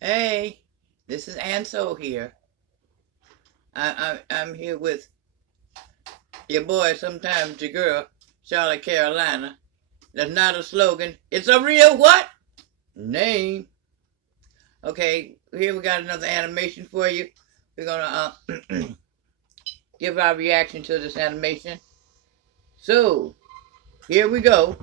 Hey, this is Anso here. I'm here with your boy, sometimes your girl, Charlotte Carolina. That's not a slogan. It's a real what? Name. Okay, here we got another animation for you. We're gonna give our reaction to this animation. So, here we go.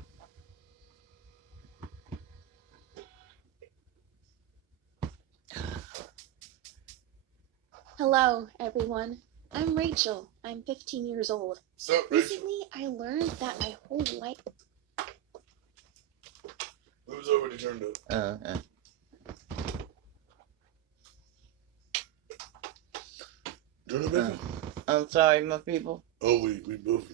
Hello, everyone. I'm Rachel. I'm 15 years old. Sup, Rachel? Recently, I learned that my whole life... It was already turned up. Turn it back up. I'm sorry, my people. Oh, we both.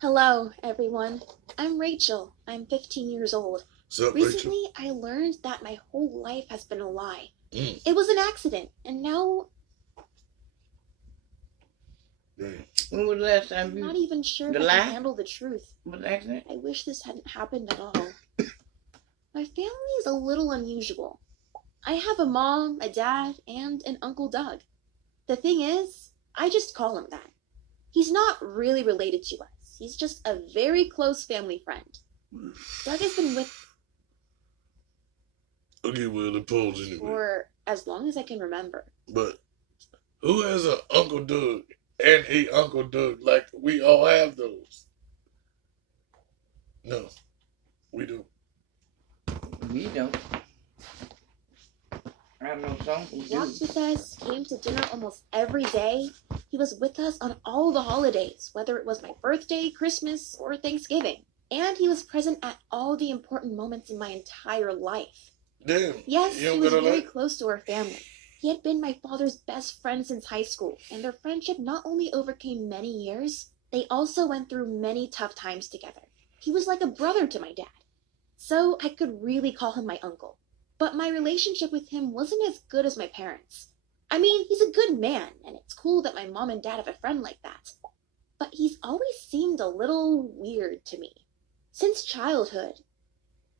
Hello, everyone. I'm Rachel. I'm 15 years old. Sup, Rachel? Recently, I learned that my whole life has been a lie. Mm. It was an accident, and now Dang. When was the last time I'm you not even sure if The I lie? can handle the truth. was an accident? I wish this hadn't happened at all. My family is a little unusual. I have a mom, a dad, and an Uncle Doug. The thing is, I just call him that. He's not really related to us. He's just a very close family friend. Doug has been with Okay, well, it pulls anyway. for as long as I can remember. But who has an Uncle Doug and a Uncle Doug? Like, we all have those. No, we don't. We don't. I have no song from He walked you. with us, came to dinner almost every day. He was with us on all the holidays, whether it was my birthday, Christmas, or Thanksgiving. And he was present at all the important moments in my entire life. Damn. Yes, you he don't was got a very lot? close to our family. He had been my father's best friend since high school, and their friendship not only overcame many years, they also went through many tough times together. He was like a brother to my dad. So I could really call him my uncle. But my relationship with him wasn't as good as my parents. I mean, he's a good man, and it's cool that my mom and dad have a friend like that. But he's always seemed a little weird to me. Since childhood,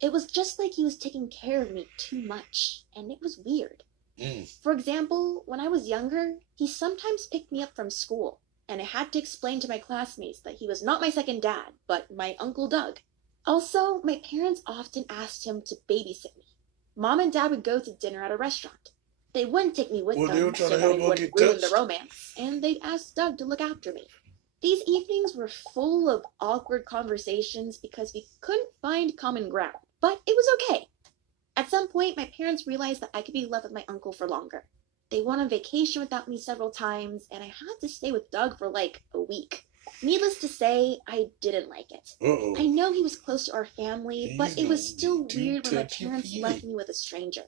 it was just like he was taking care of me too much, and it was weird. Mm. For example, when I was younger, he sometimes picked me up from school, and I had to explain to my classmates that he was not my second dad, but my Uncle Doug. Also, my parents often asked him to babysit me. Mom and Dad would go to dinner at a restaurant. They wouldn't take me with Well, they were them trying so to that help it her wouldn't get ruin the touched. romance, and they'd ask Doug to look after me. These evenings were full of awkward conversations because we couldn't find common ground, but it was okay. At some point, my parents realized that I could be left with my uncle for longer. They went on vacation without me several times, and I had to stay with Doug for like a week. Needless to say, I didn't like it. Uh-oh. I know he was close to our family, but it was He's still too weird when my touchy parents feely. left me with a stranger.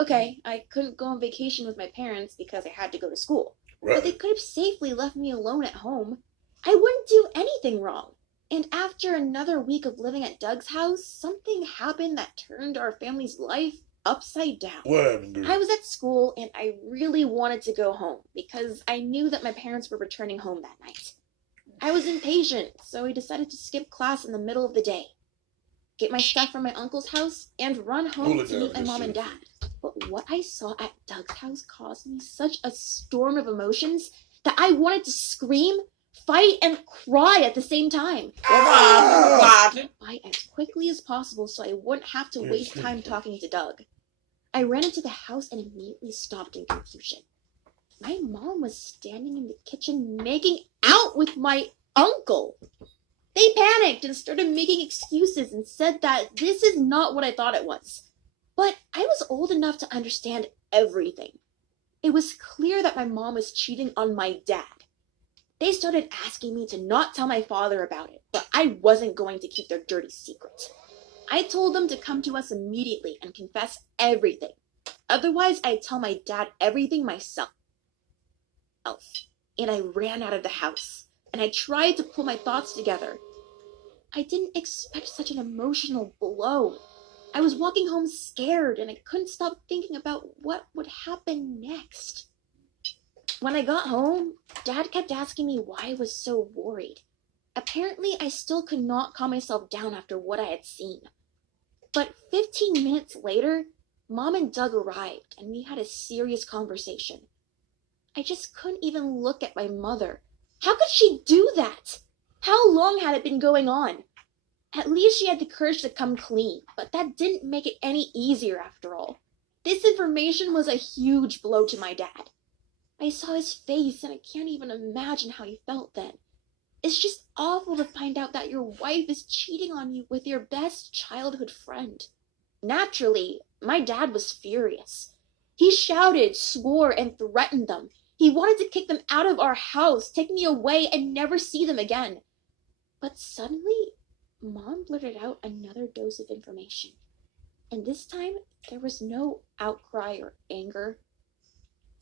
Okay, I couldn't go on vacation with my parents because I had to go to school. But they Right. could have safely left me alone at home. I wouldn't do anything wrong. And after another week of living at Doug's house, something happened that turned our family's life upside down. What happened, girl? I was at school and I really wanted to go home because I knew that my parents were returning home that night. I was impatient, so I decided to skip class in the middle of the day, get my stuff from my uncle's house, and run home Pull it to meet down, my mom and yes, dad. But what I saw at Doug's house caused me such a storm of emotions that I wanted to scream, fight, and cry at the same time. Quiet. Fight as quickly as possible so I wouldn't have to Yeah, waste scream. time talking to Doug. I ran into the house and immediately stopped in confusion. My mom was standing in the kitchen making out with my uncle. They panicked and started making excuses and said that this is not what I thought it was. But I was old enough to understand everything. It was clear that my mom was cheating on my dad. They started asking me to not tell my father about it, but I wasn't going to keep their dirty secret. I told them to come to us immediately and confess everything. Otherwise, I'd tell my dad everything myself. And I ran out of the house, and I tried to pull my thoughts together. I didn't expect such an emotional blow. I was walking home scared, and I couldn't stop thinking about what would happen next. When I got home, Dad kept asking me why I was so worried. Apparently, I still could not calm myself down after what I had seen. But 15 minutes later, Mom and Doug arrived, and we had a serious conversation. I just couldn't even look at my mother. How could she do that? How long had it been going on? At least she had the courage to come clean, but that didn't make it any easier after all. This information was a huge blow to my dad. I saw his face, and I can't even imagine how he felt then. It's just awful to find out that your wife is cheating on you with your best childhood friend. Naturally, my dad was furious. He shouted, swore, and threatened them. He wanted to kick them out of our house, take me away, and never see them again. But suddenly, Mom blurted out another dose of information. And this time, there was no outcry or anger.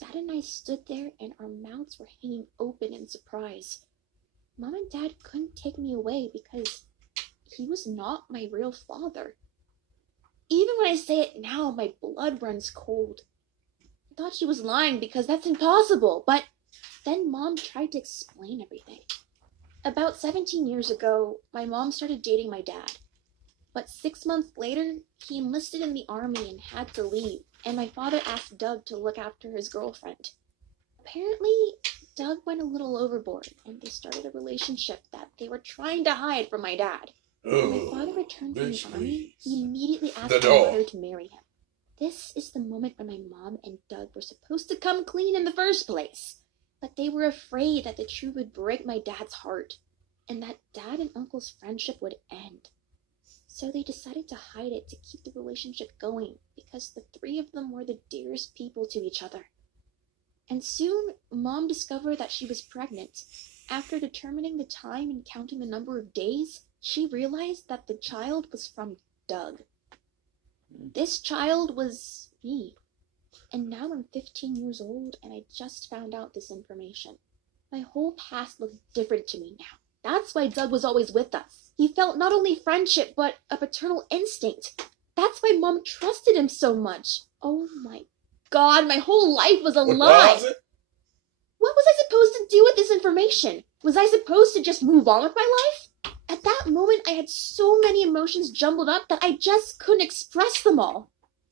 Dad and I stood there, and our mouths were hanging open in surprise. Mom and Dad couldn't take me away because he was not my real father. Even when I say it now, my blood runs cold. I thought she was lying because that's impossible, but then Mom tried to explain everything. About 17 years ago, my mom started dating my dad. But 6 months later, he enlisted in the army and had to leave, and my father asked Doug to look after his girlfriend. Apparently, Doug went a little overboard, and they started a relationship that they were trying to hide from my dad. When my father returned from the army, he immediately asked my mother to marry him. This is the moment when my mom and Doug were supposed to come clean in the first place. But they were afraid that the truth would break my dad's heart, and that Dad and Uncle's friendship would end. So they decided to hide it to keep the relationship going, because the three of them were the dearest people to each other. And soon, Mom discovered that she was pregnant. After determining the time and counting the number of days, she realized that the child was from Doug. This child was me. And now I'm 15 years old, and I just found out this information. My whole past looks different to me now. That's why Doug was always with us. He felt not only friendship, but a paternal instinct. That's why Mom trusted him so much. Oh my God, my whole life was a lie. Was it? What was I supposed to do with this information? Was I supposed to just move on with my life? At that moment, I had so many emotions jumbled up that I just couldn't express them all.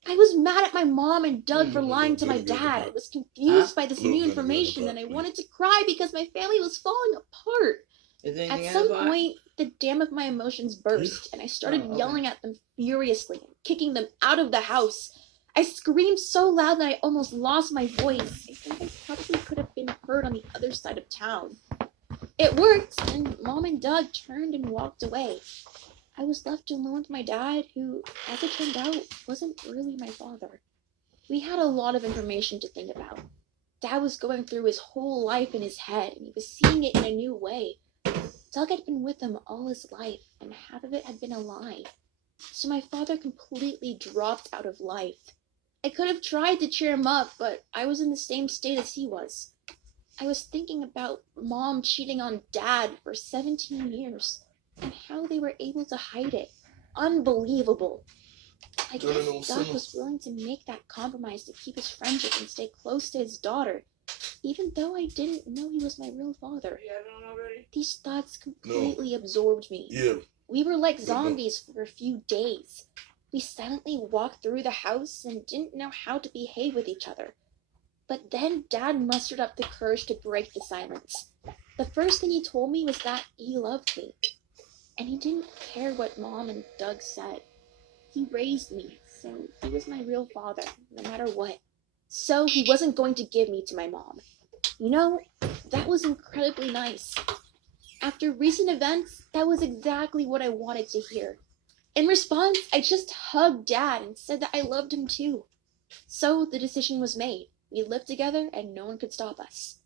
I was mad at my mom and Doug for lying to my dad. I was confused by this new information, and I wanted to cry because my family was falling apart. At some point, the dam of my emotions burst, and I started yelling at them furiously and kicking them out of the house. I screamed so loud that I almost lost my voice. I think I probably could have been heard on the other side of town. It worked, and Mom and Doug turned and walked away. I was left alone with my dad, who, as it turned out, wasn't really my father. We had a lot of information to think about. Dad was going through his whole life in his head, and he was seeing it in a new way. Doug had been with him all his life, and half of it had been a lie. So my father completely dropped out of life. I could have tried to cheer him up, but I was in the same state as he was. I was thinking about Mom cheating on Dad for 17 years, and how they were able to hide it. Unbelievable. I guess Doug was willing to make that compromise to keep his friendship and stay close to his daughter, even though I didn't know he was my real father. These thoughts completely absorbed me. Yeah. We were like zombies for a few days. We silently walked through the house and didn't know how to behave with each other. But then Dad mustered up the courage to break the silence. The first thing he told me was that he loved me. And he didn't care what Mom and Doug said. He raised me, so he was my real father, no matter what. So he wasn't going to give me to my mom. You know, that was incredibly nice. After recent events, that was exactly what I wanted to hear. In response, I just hugged Dad and said that I loved him too. So the decision was made. We lived together and no one could stop us.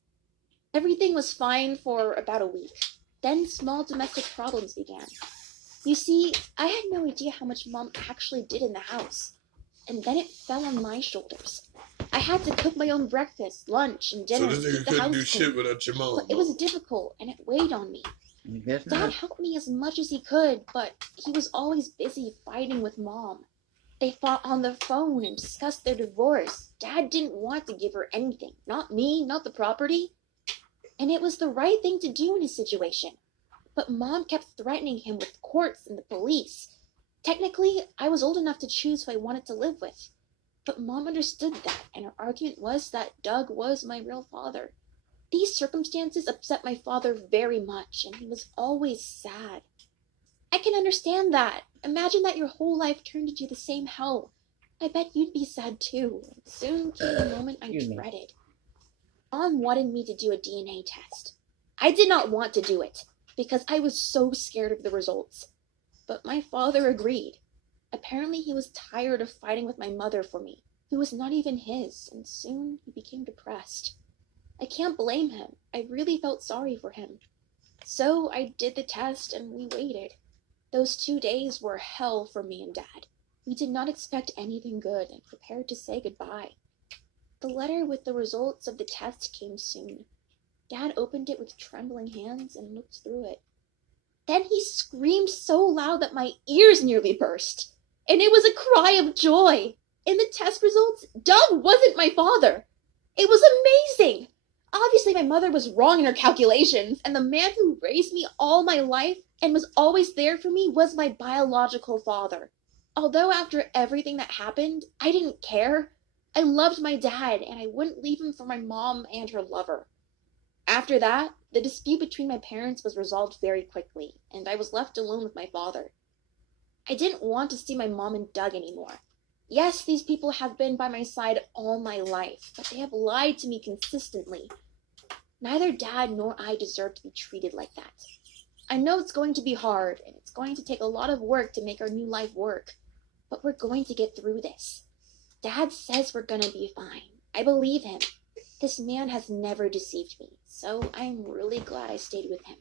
Everything was fine for about a week. Then small domestic problems began. You see, I had no idea how much Mom actually did in the house. And then it fell on my shoulders. I had to cook my own breakfast, lunch, and dinner. So this nigga couldn't do shit without your mom. But it was difficult, and it weighed on me. Dad helped me as much as he could, but he was always busy fighting with Mom. They fought on the phone and discussed their divorce. Dad didn't want to give her anything. Not me, not the property. And it was the right thing to do in his situation. But Mom kept threatening him with courts and the police. Technically, I was old enough to choose who I wanted to live with. But Mom understood that, and her argument was that Doug was my real father. These circumstances upset my father very much, and he was always sad. I can understand that. Imagine that your whole life turned into the same hell. I bet you'd be sad too. Soon came the moment I dreaded. Mom wanted me to do a DNA test. I did not want to do it, because I was so scared of the results. But my father agreed. Apparently he was tired of fighting with my mother for me, who was not even his, and soon he became depressed. I can't blame him. I really felt sorry for him. So I did the test and we waited. Those 2 days were hell for me and Dad. We did not expect anything good and prepared to say goodbye. The letter with the results of the test came soon. Dad opened it with trembling hands and looked through it. Then he screamed so loud that my ears nearly burst. And it was a cry of joy. In the test results, Doug wasn't my father. It was amazing. Obviously, my mother was wrong in her calculations, and the man who raised me all my life and was always there for me was my biological father. Although after everything that happened, I didn't care. I loved my dad, and I wouldn't leave him for my mom and her lover. After that, the dispute between my parents was resolved very quickly, and I was left alone with my father. I didn't want to see my mom and Doug anymore. Yes, these people have been by my side all my life, but they have lied to me consistently. Neither Dad nor I deserve to be treated like that. I know it's going to be hard, and it's going to take a lot of work to make our new life work, but we're going to get through this. Dad says we're gonna be fine. I believe him. This man has never deceived me, so I'm really glad I stayed with him.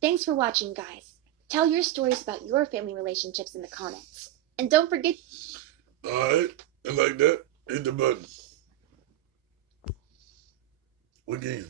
Thanks for watching, guys. Tell your stories about your family relationships in the comments. And don't forget... Alright, and like that, hit the button. Again.